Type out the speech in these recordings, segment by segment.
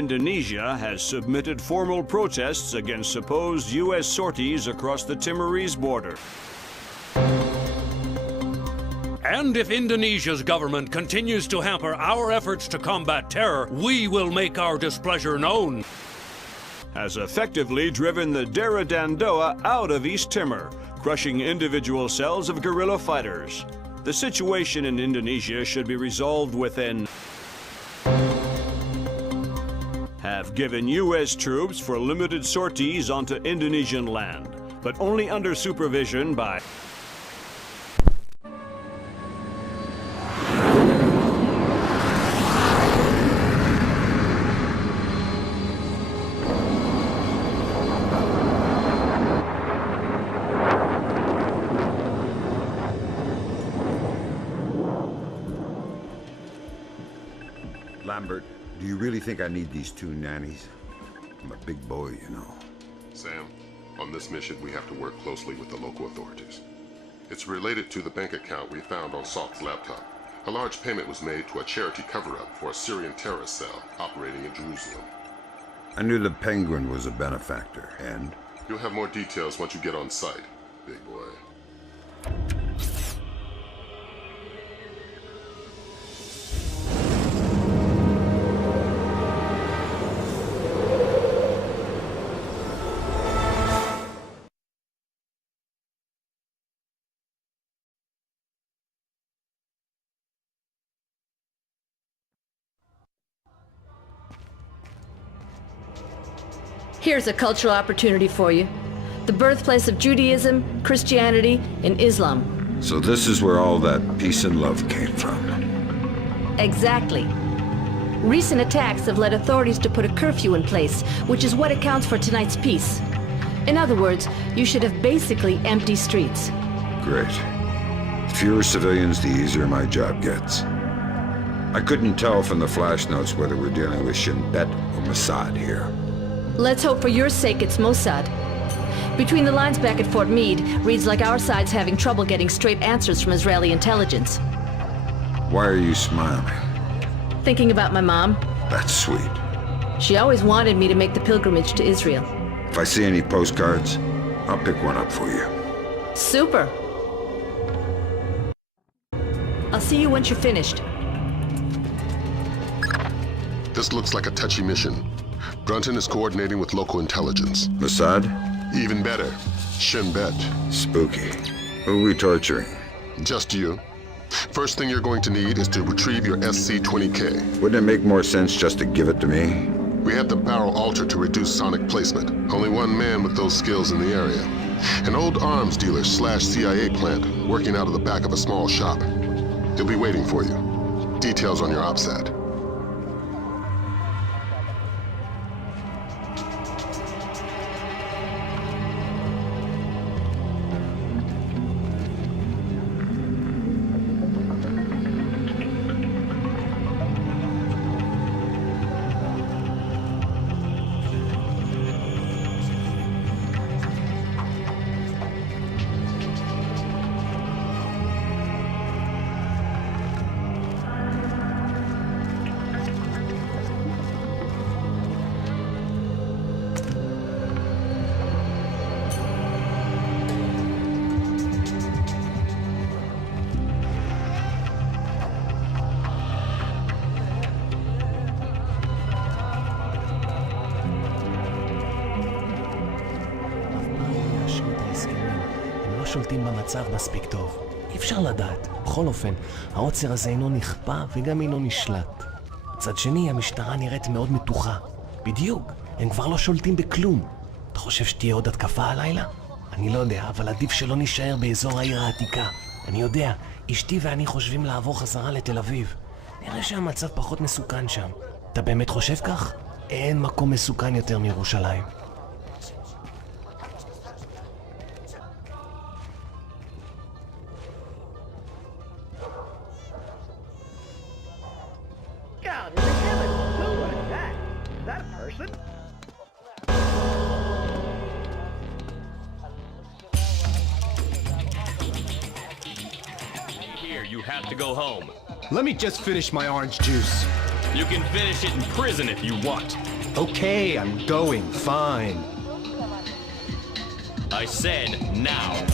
Indonesia has submitted formal protests against supposed U.S. sorties across the Timorese border. And if Indonesia's government continues to hamper our efforts to combat terror, we will make our displeasure known. Has effectively driven the Dera Dandoa out of East Timor, crushing individual cells of guerrilla fighters. The situation in Indonesia should be resolved within. Have given U.S. troops for limited sorties onto Indonesian land, but only under supervision by. Lambert, do you really think I need these two nannies? I'm a big boy, you know. Sam, on this mission we have to work closely with the local authorities. It's related to the bank account we found on Salt's laptop. A large payment was made to a charity cover-up for a Syrian terrorist cell operating in Jerusalem. I knew the Penguin was a benefactor, and? You'll have more details once you get on site, big boy. Here's a cultural opportunity for you. The birthplace of Judaism, Christianity, and Islam. So this is where all that peace and love came from. Exactly. Recent attacks have led authorities to put a curfew in place, which is what accounts for tonight's peace. In other words, you should have basically empty streets. Great. The fewer civilians, the easier my job gets. I couldn't tell from the flash notes whether we're dealing with Shin Bet or Mossad here. Let's hope for your sake it's Mossad. Between the lines back at Fort Meade, reads like our side's having trouble getting straight answers from Israeli intelligence. Why are you smiling? Thinking about my mom. That's sweet. She always wanted me to make the pilgrimage to Israel. If I see any postcards, I'll pick one up for you. Super. I'll see you once you're finished. This looks like a touchy mission. Brunton is coordinating with local intelligence. Mossad? Even better, Shin Bet. Spooky. Who are we torturing? Just you. First thing you're going to need is to retrieve your SC-20K. Wouldn't it make more sense just to give it to me? We had the barrel altered to reduce sonic placement. Only one man with those skills in the area. An old arms dealer / CIA plant working out of the back of a small shop. He'll be waiting for you. Details on your OPSAT. שולטים במצב מספיק טוב. אי אפשר לדעת. בכל אופן, העוצר הזה אינו נכפה וגם אינו נשלט. מצד שני, המשטרה נראית מאוד מתוחה. בדיוק, הם כבר לא שולטים בכלום. אתה חושב שתהיה עוד התקפה הלילה? אני לא יודע, אבל עדיף שלא נשאר באזור העיר העתיקה. אני יודע, אשתי ואני חושבים לעבור חזרה לתל אביב. נראה שהמצב פחות מסוכן שם. אתה באמת חושב כך? אין מקום מסוכן יותר מירושלים. You have to go home. Let me just finish my orange juice. You can finish it in prison if you want. Okay, I'm going, fine. I said now.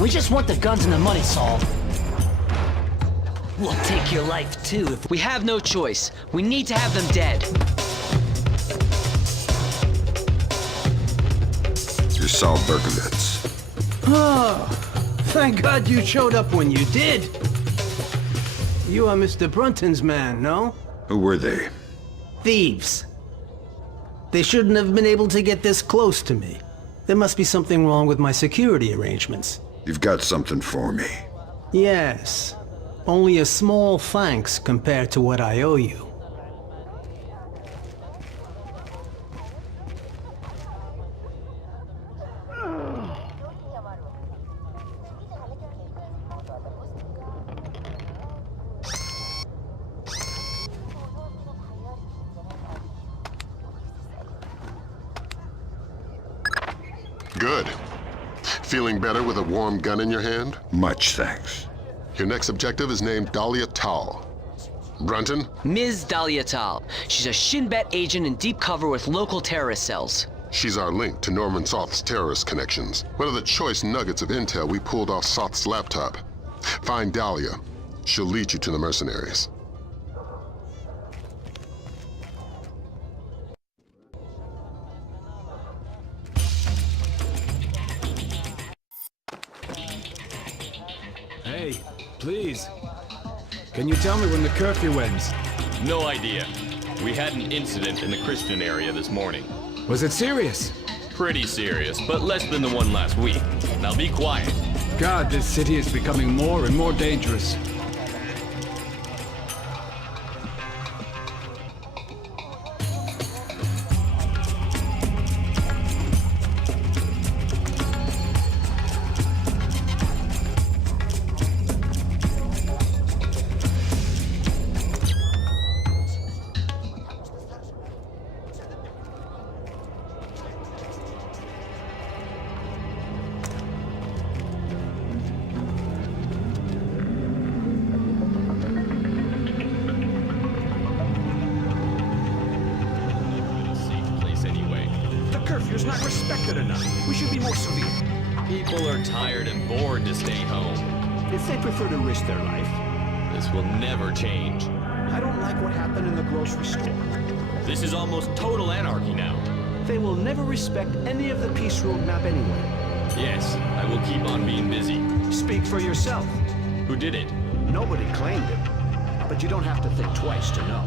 We just want the guns and the money, Saul. We'll take your life too if We have no choice. We need to have them dead. You're Saul Berkowitz. Oh, thank God you showed up when you did. You are Mr. Brunton's man, no? Who were they? Thieves. They shouldn't have been able to get this close to me. There must be something wrong with my security arrangements. You've got something for me. Yes. Only a small thanks compared to what I owe you. Good. Feeling better with a warm gun in your hand? Much thanks. Your next objective is named Dahlia Tal. Brunton? Ms. Dahlia Tal. She's a Shin Bet agent in deep cover with local terrorist cells. She's our link to Norman Soth's terrorist connections. One of the choice nuggets of intel we pulled off Soth's laptop. Find Dahlia. She'll lead you to the mercenaries. Hey, please. Can you tell me when the curfew ends? No idea. We had an incident in the Christian area this morning. Was it serious? Pretty serious, but less than the one last week. Now be quiet. God, this city is becoming more and more dangerous. Curfew's not respected enough. We should be more severe. People are tired and bored to stay home. If they prefer to risk their life. This will never change. I don't like what happened in the grocery store. This is almost total anarchy now. They will never respect any of the peace roadmap anyway. Yes, I will keep on being busy. Speak for yourself. Who did it? Nobody claimed it. But you don't have to think twice to know.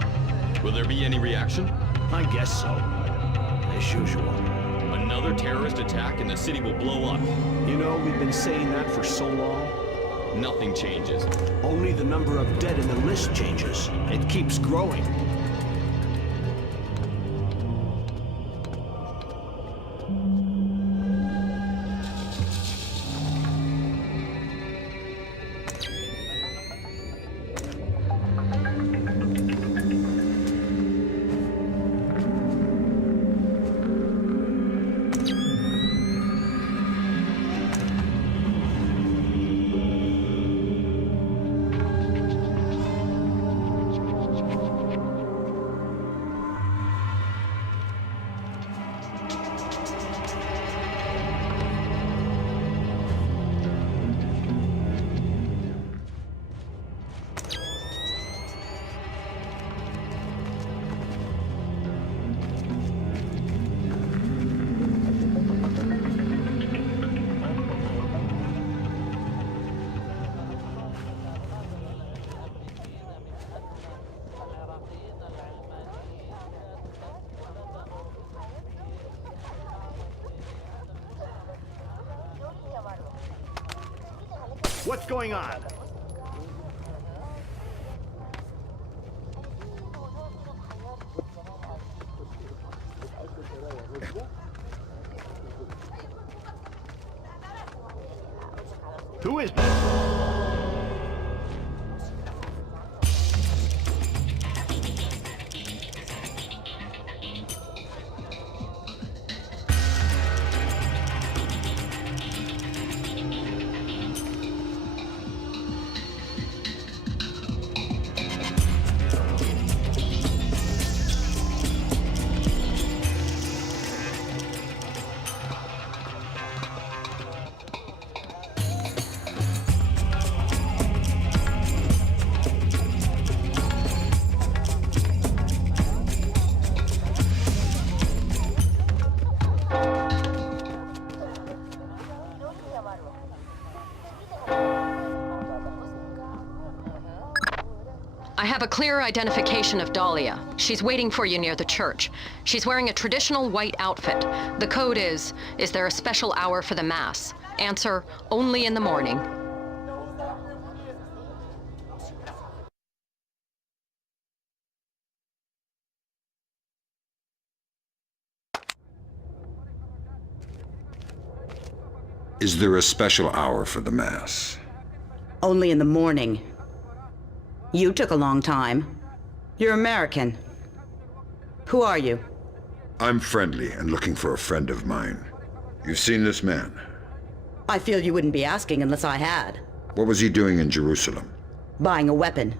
Will there be any reaction? I guess so. As usual. Another terrorist attack and the city will blow up. You know, we've been saying that for so long. Nothing changes. Only the number of dead in the list changes. It keeps growing. What's going on? Who is have a clear identification of Dahlia. She's waiting for you near the church. She's wearing a traditional white outfit. The code is there a special hour for the Mass? Answer, only in the morning. Is there a special hour for the Mass? Only in the morning. You took a long time. You're American. Who are you? I'm friendly and looking for a friend of mine. You've seen this man? I feel you wouldn't be asking unless I had. What was he doing in Jerusalem? Buying a weapon.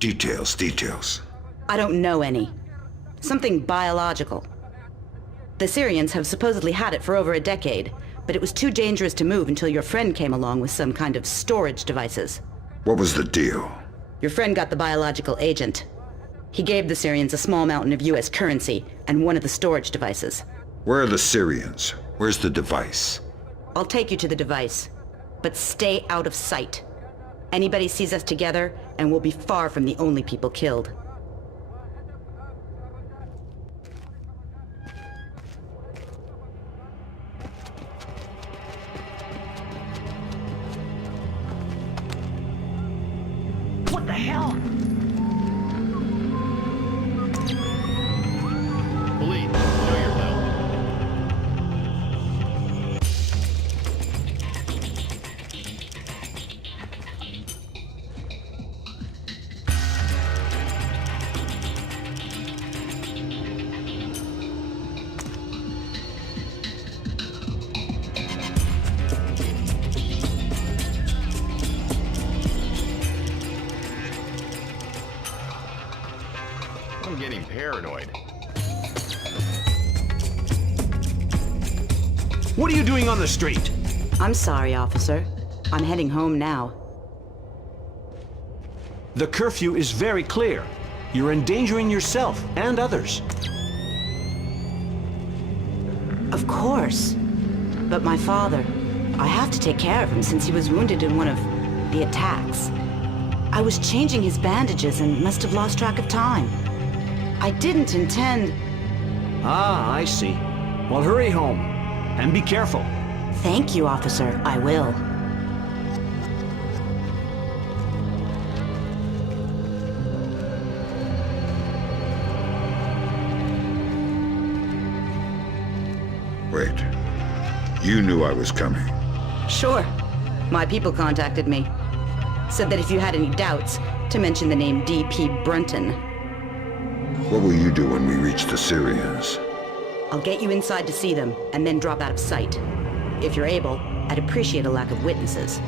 Details. I don't know any. Something biological. The Syrians have supposedly had it for over a decade, but it was too dangerous to move until your friend came along with some kind of storage devices. What was the deal? Your friend got the biological agent. He gave the Syrians a small mountain of US currency and one of the storage devices. Where are the Syrians? Where's the device? I'll take you to the device, but stay out of sight. Anybody sees us together, and we'll be far from the only people killed. What the hell? Police, show yourself. I'm getting paranoid. What are you doing on the street? I'm sorry, officer. I'm heading home now. The curfew is very clear. You're endangering yourself and others. Of course. But my father, I have to take care of him since he was wounded in one of the attacks. I was changing his bandages and must have lost track of time. I didn't intend... Ah, I see. Well, hurry home. And be careful. Thank you, officer. I will. Wait. You knew I was coming. Sure. My people contacted me. Said that if you had any doubts, to mention the name D.P. Brunton. What will you do when we reach the Syrians? I'll get you inside to see them, and then drop out of sight. If you're able, I'd appreciate a lack of witnesses.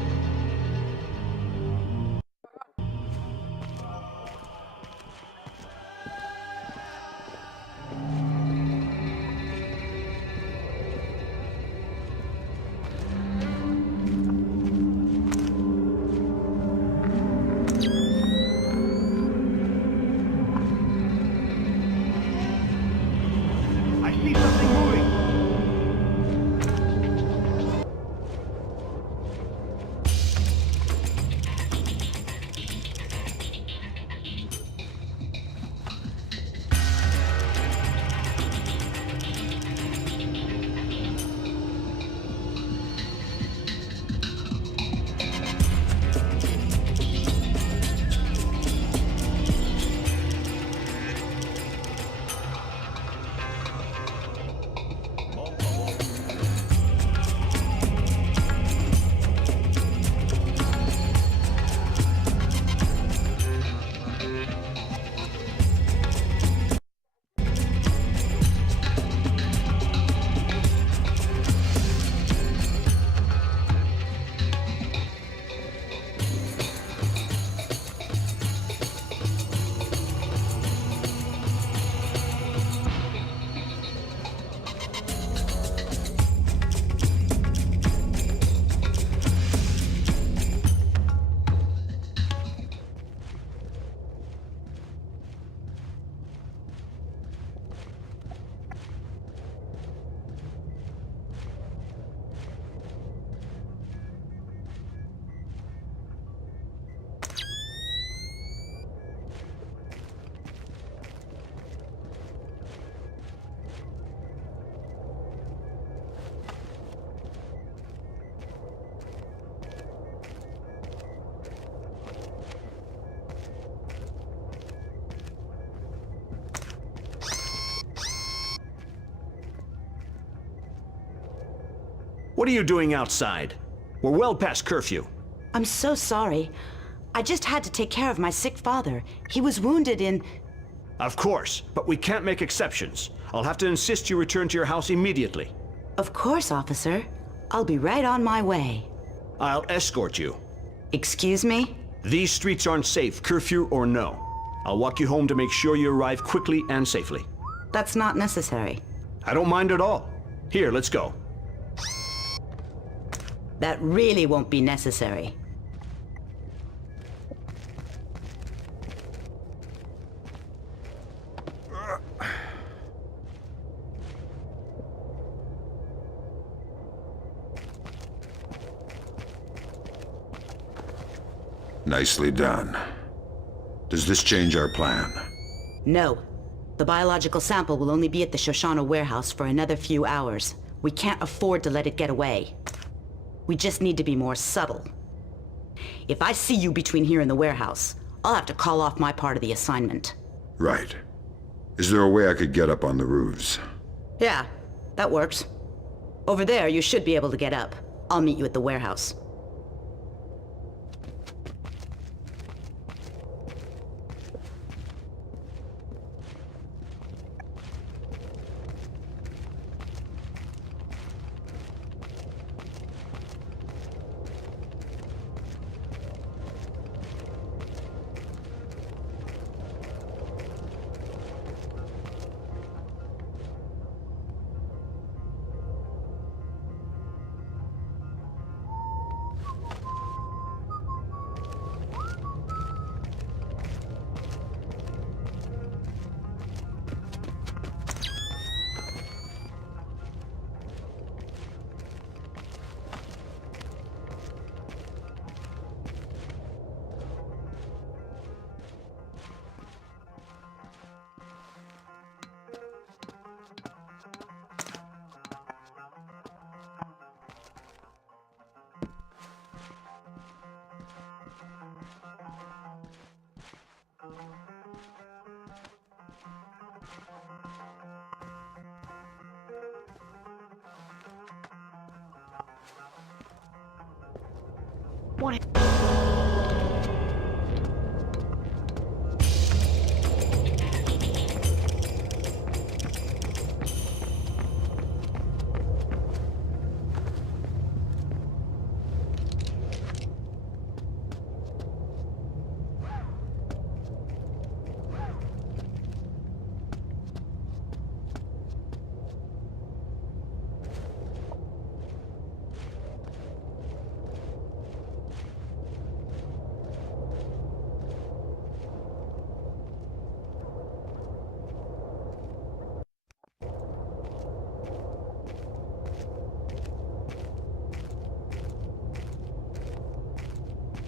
What are you doing outside? We're well past curfew. I'm so sorry. I just had to take care of my sick father. He was wounded in... Of course, but we can't make exceptions. I'll have to insist you return to your house immediately. Of course, officer. I'll be right on my way. I'll escort you. Excuse me? These streets aren't safe, curfew or no. I'll walk you home to make sure you arrive quickly and safely. That's not necessary. I don't mind at all. Here, let's go. That really won't be necessary. Nicely done. Does this change our plan? No. The biological sample will only be at the Shoshana warehouse for another few hours. We can't afford to let it get away. We just need to be more subtle. If I see you between here and the warehouse, I'll have to call off my part of the assignment. Right. Is there a way I could get up on the roofs? Yeah, that works. Over there, you should be able to get up. I'll meet you at the warehouse.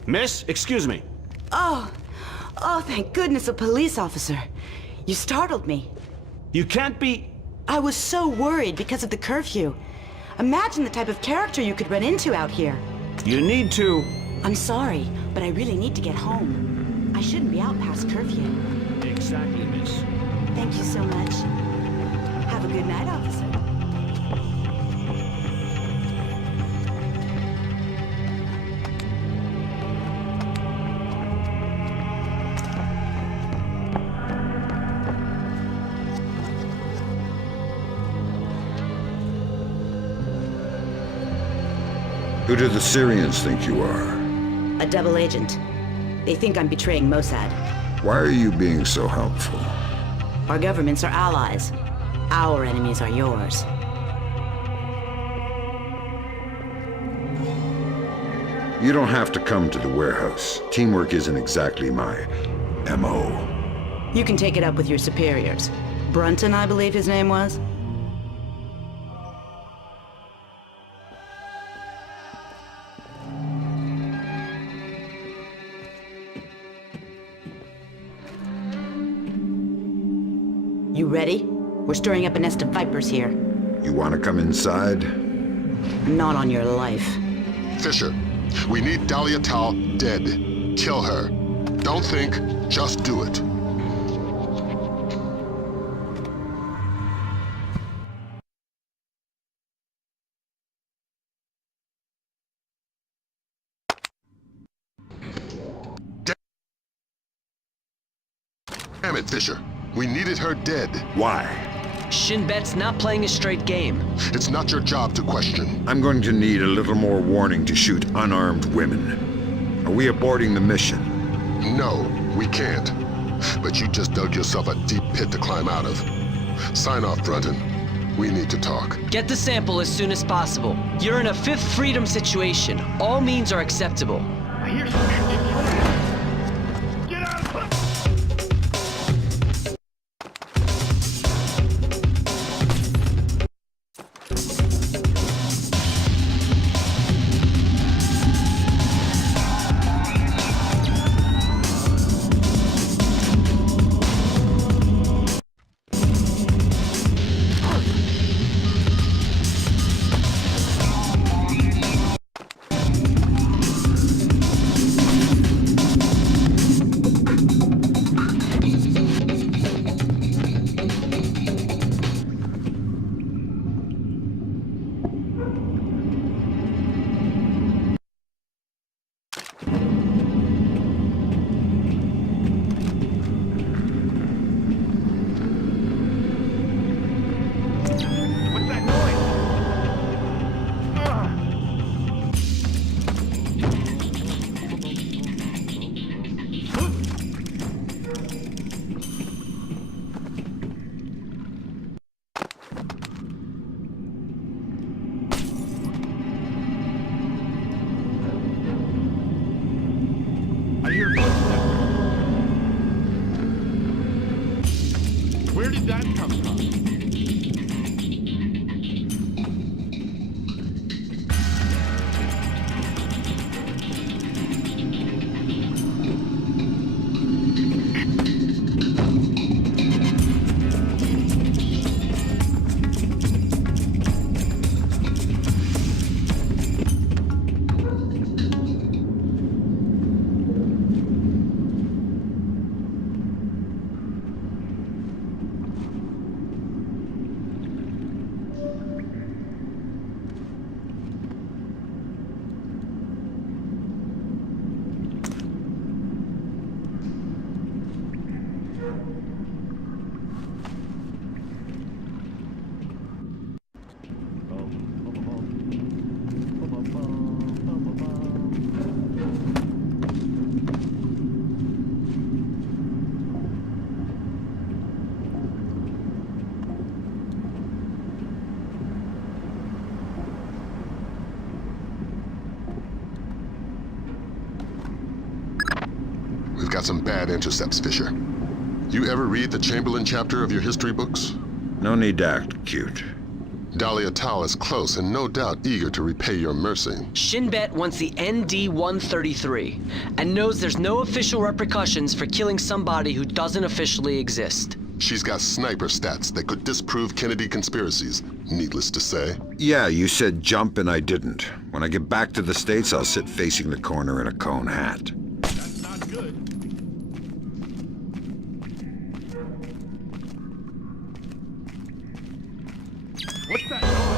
Miss, excuse me. Oh, thank goodness, a police officer. You startled me. You can't be... I was so worried because of the curfew. Imagine the type of character you could run into out here. You need to... I'm sorry, but I really need to get home. I shouldn't be out past curfew. Exactly, miss. Thank you so much. Have a good night, officer. Who do the Syrians think you are? A double agent. They think I'm betraying Mossad. Why are you being so helpful? Our governments are allies. Our enemies are yours. You don't have to come to the warehouse. Teamwork isn't exactly my MO. You can take it up with your superiors. Brunton, I believe his name was? You ready? We're stirring up a nest of vipers here. You want to come inside? Not on your life. Fisher, we need Dahlia Tal dead. Kill her. Don't think, just do it. Damn it, Fisher. We needed her dead. Why? Shin Bet's not playing a straight game. It's not your job to question. I'm going to need a little more warning to shoot unarmed women. Are we aborting the mission? No, we can't. But you just dug yourself a deep pit to climb out of. Sign off, Brunton. We need to talk. Get the sample as soon as possible. You're in a Fifth Freedom situation. All means are acceptable. I hear something. Get out of Where did that come from? We've got some bad intercepts, Fisher. You ever read the Chamberlain chapter of your history books? No need to act cute. Dahlia Tal is close and no doubt eager to repay your mercy. Shin Bet wants the ND-133 and knows there's no official repercussions for killing somebody who doesn't officially exist. She's got sniper stats that could disprove Kennedy conspiracies, needless to say. Yeah, you said jump and I didn't. When I get back to the States, I'll sit facing the corner in a cone hat. That's not good. What's that noise?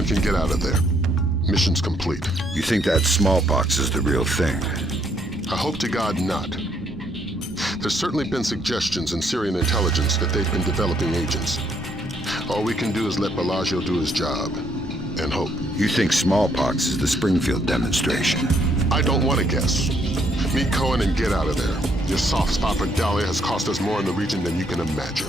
Cohen can get out of there. Mission's complete. You think that smallpox is the real thing? I hope to God not. There's certainly been suggestions in Syrian intelligence that they've been developing agents. All we can do is let Bellagio do his job, and hope. You think smallpox is the Springfield demonstration? I don't want to guess. Meet Cohen and get out of there. Your soft spot for Dahlia has cost us more in the region than you can imagine.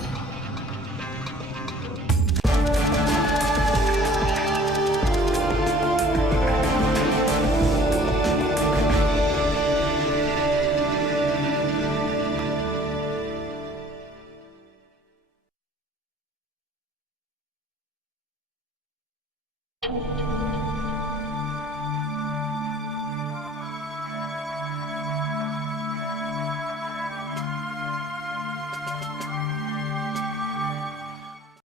You